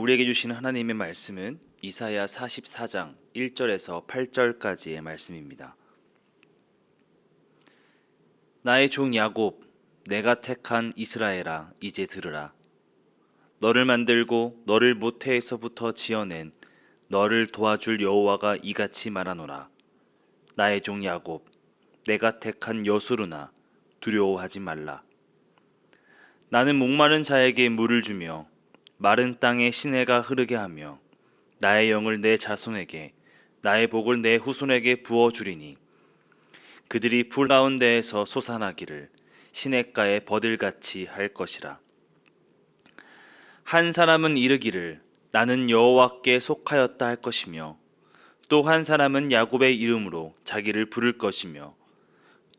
우리에게 주시는 하나님의 말씀은 이사야 44장 1절에서 8절까지의 말씀입니다. 나의 종 야곱, 내가 택한 이스라엘아, 이제 들으라. 너를 만들고 너를 모태에서부터 지어낸 너를 도와줄 여호와가 이같이 말하노라. 나의 종 야곱, 내가 택한 여수르나 두려워하지 말라. 나는 목마른 자에게 물을 주며 마른 땅에 시내가 흐르게 하며 나의 영을 내 자손에게 나의 복을 내 후손에게 부어주리니 그들이 불 가운데에서 솟아나기를 시냇가에 버들같이 할 것이라. 한 사람은 이르기를 나는 여호와께 속하였다 할 것이며 또 한 사람은 야곱의 이름으로 자기를 부를 것이며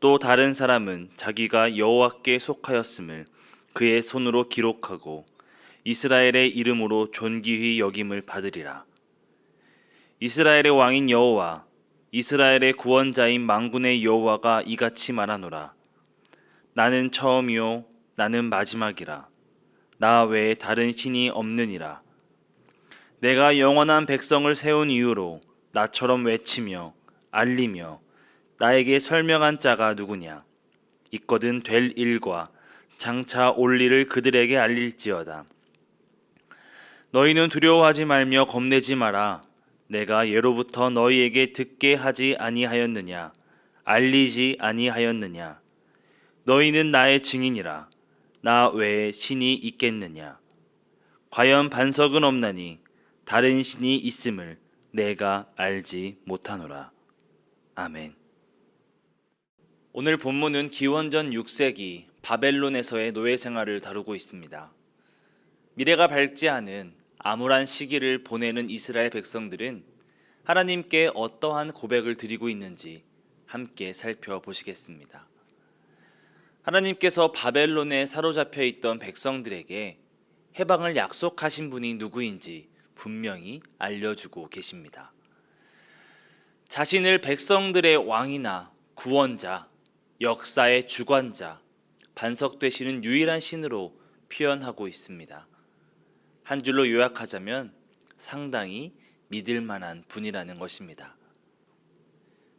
또 다른 사람은 자기가 여호와께 속하였음을 그의 손으로 기록하고 이스라엘의 이름으로 존귀히 여김을 받으리라. 이스라엘의 왕인 여호와, 이스라엘의 구원자인 만군의 여호와가 이같이 말하노라. 나는 처음이요 나는 마지막이라. 나 외에 다른 신이 없느니라. 내가 영원한 백성을 세운 이유로 나처럼 외치며 알리며 나에게 설명한 자가 누구냐. 있거든 될 일과 장차 올 일을 그들에게 알릴지어다. 너희는 두려워하지 말며 겁내지 마라. 내가 예로부터 너희에게 듣게 하지 아니하였느냐. 알리지 아니하였느냐. 너희는 나의 증인이라. 나 외에 신이 있겠느냐. 과연 반석은 없나니 다른 신이 있음을 내가 알지 못하노라. 아멘. 오늘 본문은 기원전 6세기 바벨론에서의 노예 생활을 다루고 있습니다. 미래가 밝지 않은 암울한 시기를 보내는 이스라엘 백성들은 하나님께 어떠한 고백을 드리고 있는지 함께 살펴보시겠습니다. 하나님께서 바벨론에 사로잡혀 있던 백성들에게 해방을 약속하신 분이 누구인지 분명히 알려주고 계십니다. 자신을 백성들의 왕이나 구원자, 역사의 주관자, 반석 되시는 유일한 신으로 표현하고 있습니다. 한 줄로 요약하자면 상당히 믿을 만한 분이라는 것입니다.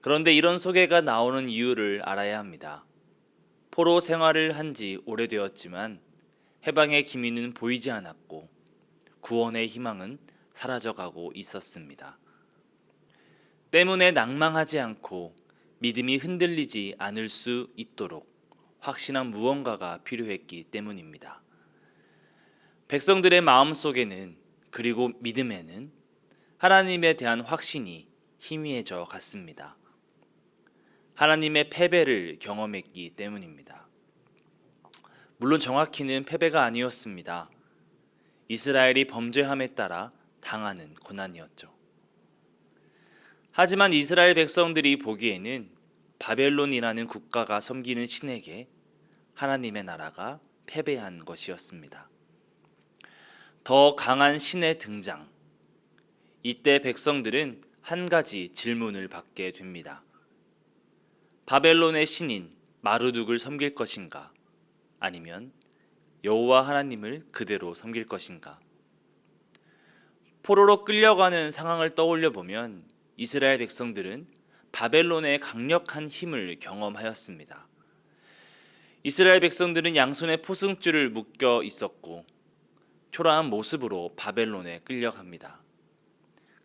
그런데 이런 소개가 나오는 이유를 알아야 합니다. 포로 생활을 한 지 오래되었지만 해방의 기미는 보이지 않았고 구원의 희망은 사라져가고 있었습니다. 때문에 낭망하지 않고 믿음이 흔들리지 않을 수 있도록 확신한 무언가가 필요했기 때문입니다. 백성들의 마음속에는 그리고 믿음에는 하나님에 대한 확신이 희미해져 갔습니다. 하나님의 패배를 경험했기 때문입니다. 물론 정확히는 패배가 아니었습니다. 이스라엘이 범죄함에 따라 당하는 고난이었죠. 하지만 이스라엘 백성들이 보기에는 바벨론이라는 국가가 섬기는 신에게 하나님의 나라가 패배한 것이었습니다. 더 강한 신의 등장. 이때 백성들은 한 가지 질문을 받게 됩니다. 바벨론의 신인 마르둑을 섬길 것인가? 아니면 여호와 하나님을 그대로 섬길 것인가? 포로로 끌려가는 상황을 떠올려 보면 이스라엘 백성들은 바벨론의 강력한 힘을 경험하였습니다. 이스라엘 백성들은 양손에 포승줄을 묶여 있었고 초라한 모습으로 바벨론에 끌려갑니다.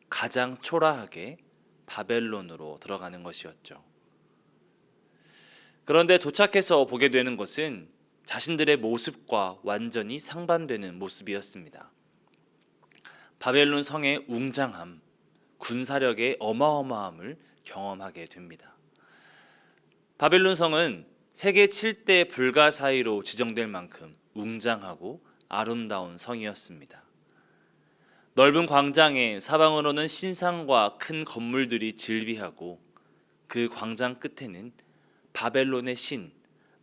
가장 초라하게 바벨론으로 들어가는 것이었죠. 그런데 도착해서 보게 되는 것은 자신들의 모습과 완전히 상반되는 모습이었습니다. 바벨론 성의 웅장함, 군사력의 어마어마함을 경험하게 됩니다. 바벨론 성은 세계 7대 불가 사이로 지정될 만큼 웅장하고 아름다운 성이었습니다. 넓은 광장에 사방으로는 신상과 큰 건물들이 즐비하고 그 광장 끝에는 바벨론의 신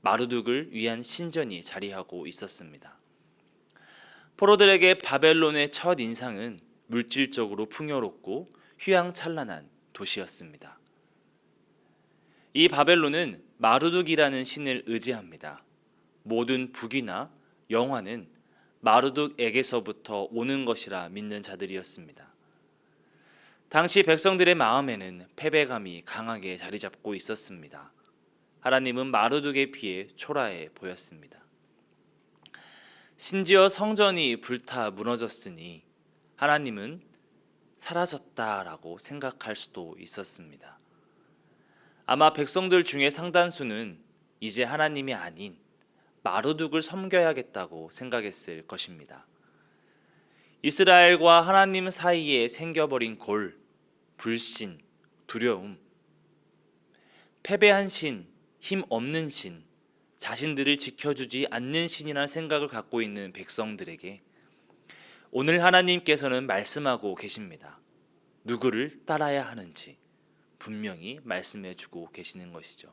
마르둑을 위한 신전이 자리하고 있었습니다. 포로들에게 바벨론의 첫 인상은 물질적으로 풍요롭고 휘황찬란한 도시였습니다. 이 바벨론은 마르둑이라는 신을 의지합니다. 모든 북이나 영화는 마르둑에게서부터 오는 것이라 믿는 자들이었습니다. 당시 백성들의 마음에는 패배감이 강하게 자리 잡고 있었습니다. 하나님은 마르둑에 비해 초라해 보였습니다. 심지어 성전이 불타 무너졌으니 하나님은 사라졌다라고 생각할 수도 있었습니다. 아마 백성들 중에 상단수는 이제 하나님이 아닌 마르둑을 섬겨야겠다고 생각했을 것입니다. 이스라엘과 하나님 사이에 생겨버린 골, 불신, 두려움, 패배한 신, 힘 없는 신, 자신들을 지켜주지 않는 신이라는 생각을 갖고 있는 백성들에게 오늘 하나님께서는 말씀하고 계십니다. 누구를 따라야 하는지 분명히 말씀해 주고 계시는 것이죠.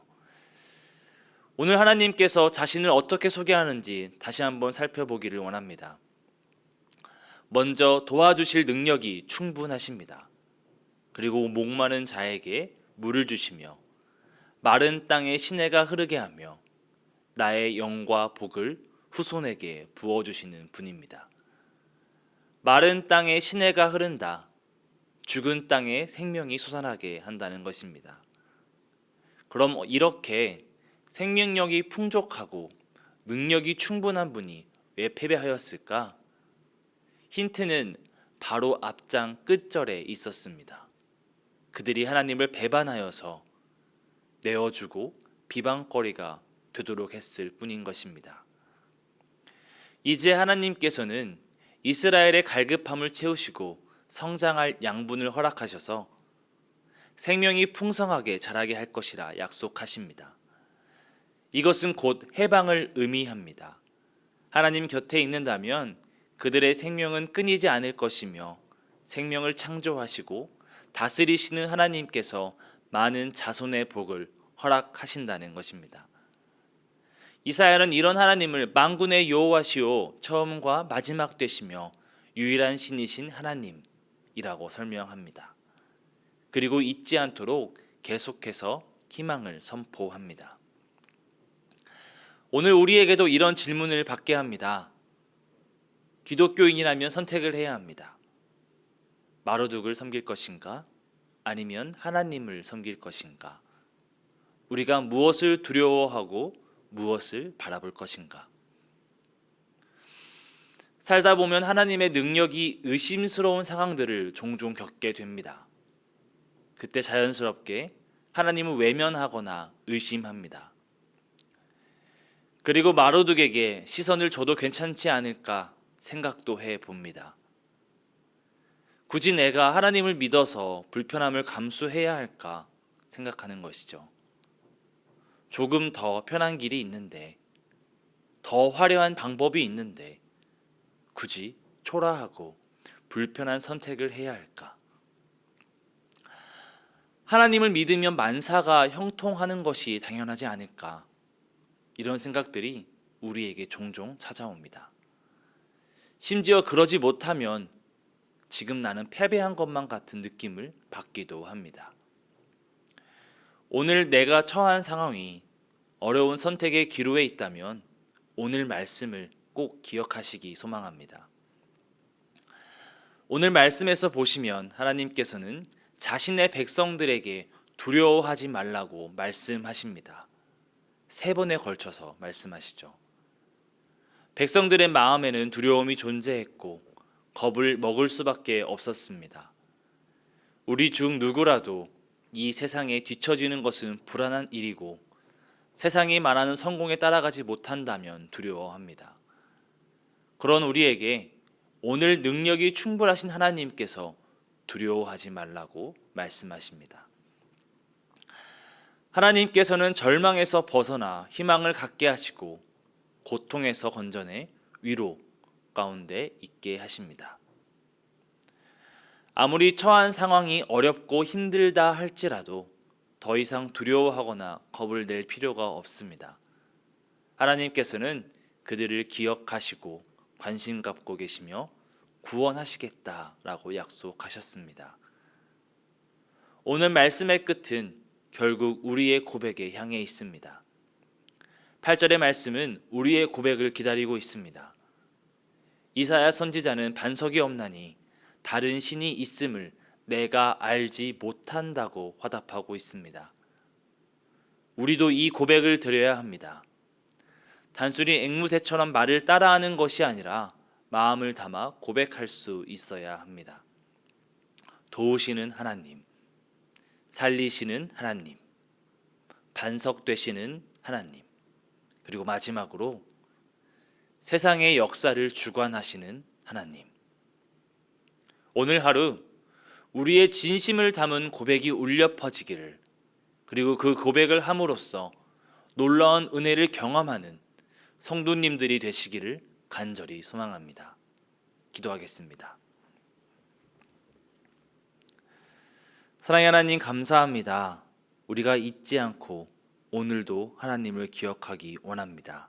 오늘 하나님께서 자신을 어떻게 소개하는지 다시 한번 살펴보기를 원합니다. 먼저 도와주실 능력이 충분하십니다. 그리고 목마른 자에게 물을 주시며 마른 땅에 시내가 흐르게 하며 나의 영과 복을 후손에게 부어주시는 분입니다. 마른 땅에 시내가 흐른다. 죽은 땅에 생명이 솟아나게 한다는 것입니다. 그럼 이렇게 생명력이 풍족하고 능력이 충분한 분이 왜 패배하였을까? 힌트는 바로 앞장 끝절에 있었습니다. 그들이 하나님을 배반하여서 내어주고 비방거리가 되도록 했을 뿐인 것입니다. 이제 하나님께서는 이스라엘의 갈급함을 채우시고 성장할 양분을 허락하셔서 생명이 풍성하게 자라게 할 것이라 약속하십니다. 이것은 곧 해방을 의미합니다. 하나님 곁에 있는다면 그들의 생명은 끊이지 않을 것이며 생명을 창조하시고 다스리시는 하나님께서 많은 자손의 복을 허락하신다는 것입니다. 이사야는 이런 하나님을 만군의 여호와시오 처음과 마지막 되시며 유일한 신이신 하나님이라고 설명합니다. 그리고 잊지 않도록 계속해서 희망을 선포합니다. 오늘 우리에게도 이런 질문을 받게 합니다. 기독교인이라면 선택을 해야 합니다. 마르둑을 섬길 것인가? 아니면 하나님을 섬길 것인가? 우리가 무엇을 두려워하고 무엇을 바라볼 것인가? 살다 보면 하나님의 능력이 의심스러운 상황들을 종종 겪게 됩니다. 그때 자연스럽게 하나님을 외면하거나 의심합니다. 그리고 마르둑에게 시선을 줘도 괜찮지 않을까 생각도 해봅니다. 굳이 내가 하나님을 믿어서 불편함을 감수해야 할까 생각하는 것이죠. 조금 더 편한 길이 있는데, 더 화려한 방법이 있는데 굳이 초라하고 불편한 선택을 해야 할까? 하나님을 믿으면 만사가 형통하는 것이 당연하지 않을까? 이런 생각들이 우리에게 종종 찾아옵니다. 심지어 그러지 못하면 지금 나는 패배한 것만 같은 느낌을 받기도 합니다. 오늘 내가 처한 상황이 어려운 선택의 기로에 있다면 오늘 말씀을 꼭 기억하시기 소망합니다. 오늘 말씀에서 보시면 하나님께서는 자신의 백성들에게 두려워하지 말라고 말씀하십니다. 3번에 걸쳐서 말씀하시죠. 백성들의 마음에는 두려움이 존재했고 겁을 먹을 수밖에 없었습니다. 우리 중 누구라도 이 세상에 뒤처지는 것은 불안한 일이고 세상이 말하는 성공에 따라가지 못한다면 두려워합니다. 그런 우리에게 오늘 능력이 충분하신 하나님께서 두려워하지 말라고 말씀하십니다. 하나님께서는 절망에서 벗어나 희망을 갖게 하시고 고통에서 건져내 위로 가운데 있게 하십니다. 아무리 처한 상황이 어렵고 힘들다 할지라도 더 이상 두려워하거나 겁을 낼 필요가 없습니다. 하나님께서는 그들을 기억하시고 관심 갖고 계시며 구원하시겠다라고 약속하셨습니다. 오늘 말씀의 끝은 결국 우리의 고백에 향해 있습니다. 8절의 말씀은 우리의 고백을 기다리고 있습니다. 이사야 선지자는 반석이 없나니 다른 신이 있음을 내가 알지 못한다고 화답하고 있습니다. 우리도 이 고백을 드려야 합니다. 단순히 앵무새처럼 말을 따라하는 것이 아니라 마음을 담아 고백할 수 있어야 합니다. 도우시는 하나님, 살리시는 하나님, 반석 되시는 하나님, 그리고 마지막으로 세상의 역사를 주관하시는 하나님. 오늘 하루 우리의 진심을 담은 고백이 울려 퍼지기를, 그리고 그 고백을 함으로써 놀라운 은혜를 경험하는 성도님들이 되시기를 간절히 소망합니다. 기도하겠습니다. 사랑의 하나님, 감사합니다. 우리가 잊지 않고 오늘도 하나님을 기억하기 원합니다.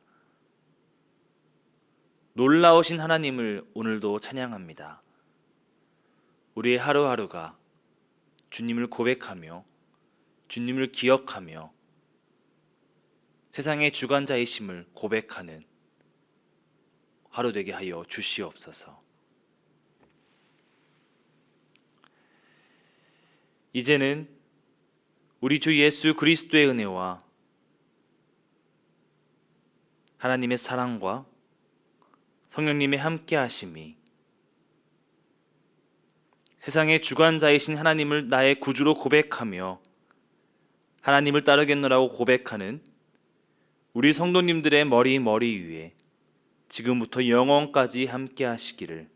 놀라우신 하나님을 오늘도 찬양합니다. 우리의 하루하루가 주님을 고백하며 주님을 기억하며 세상의 주관자이심을 고백하는 하루 되게 하여 주시옵소서. 이제는 우리 주 예수 그리스도의 은혜와 하나님의 사랑과 성령님의 함께 하심이 세상의 주관자이신 하나님을 나의 구주로 고백하며 하나님을 따르겠노라고 고백하는 우리 성도님들의 머리 위에 지금부터 영원까지 함께 하시기를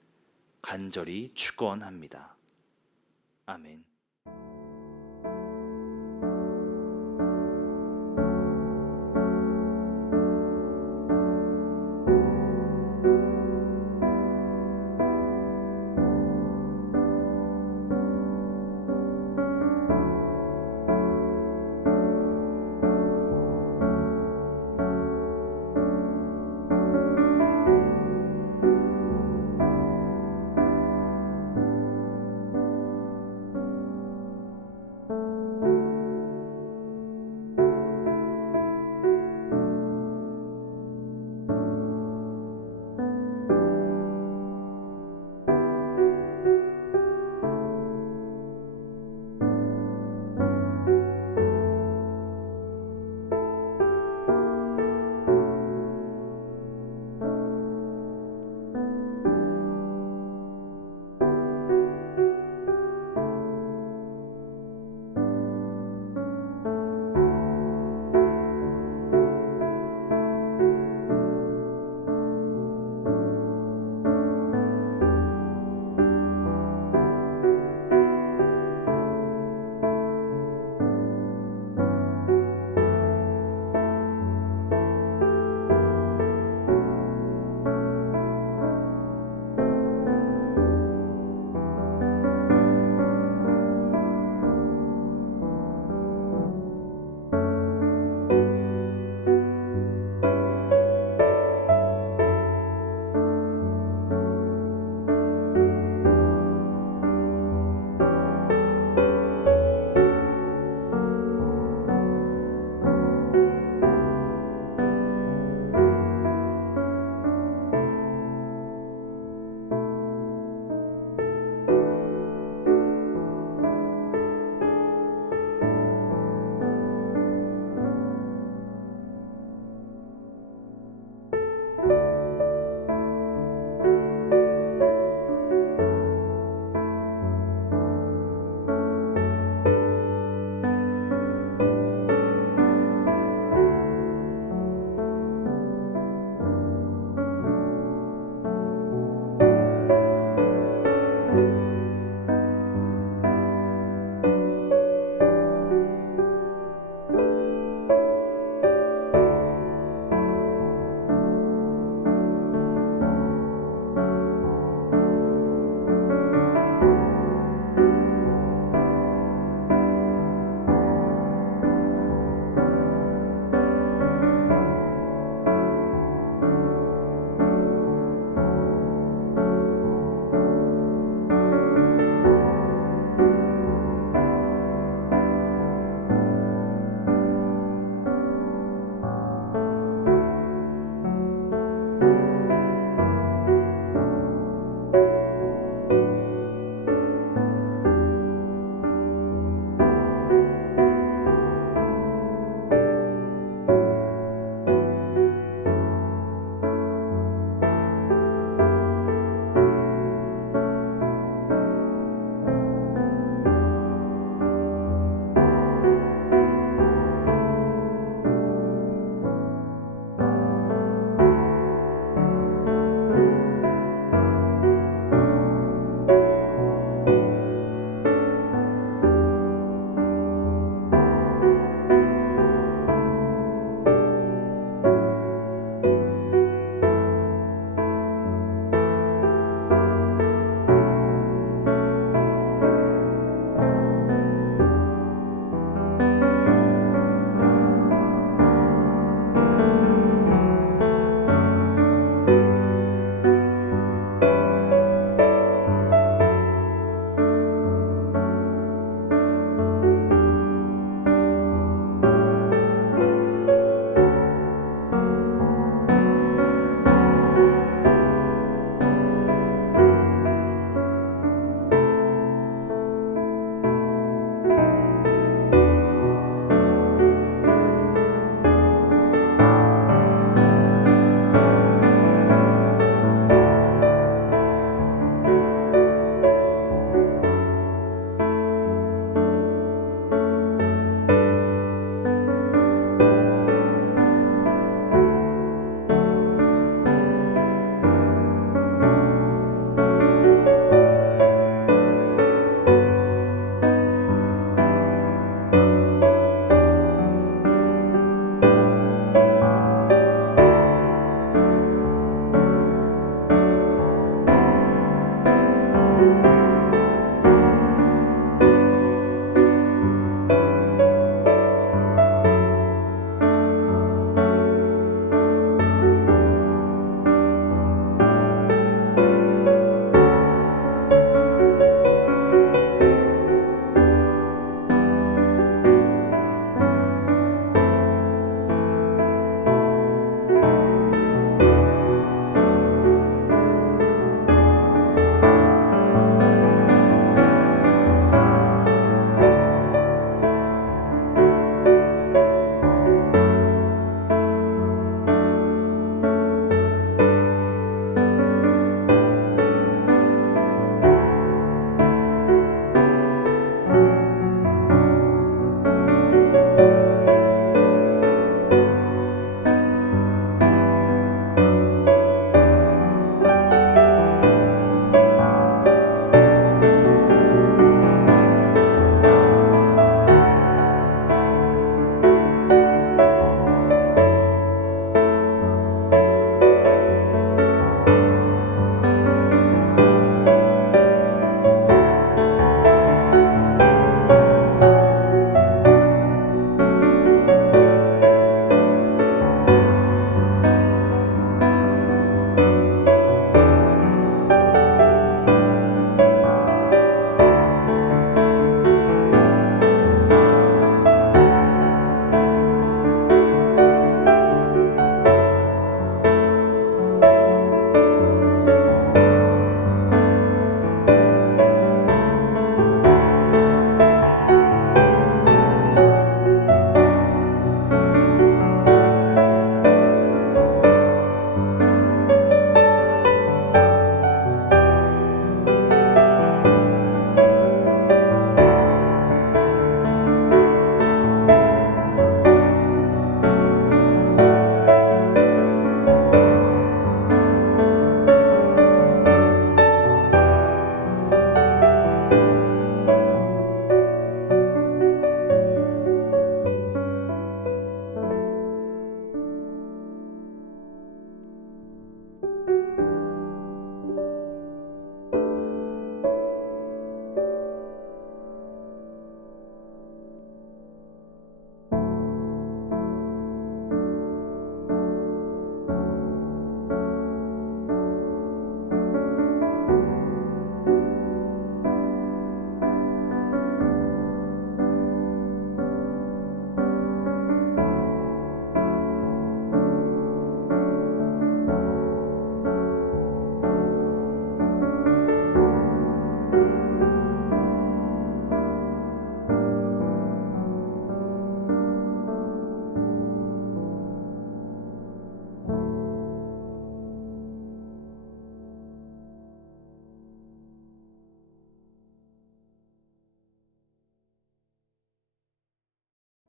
간절히 축원합니다. 아멘.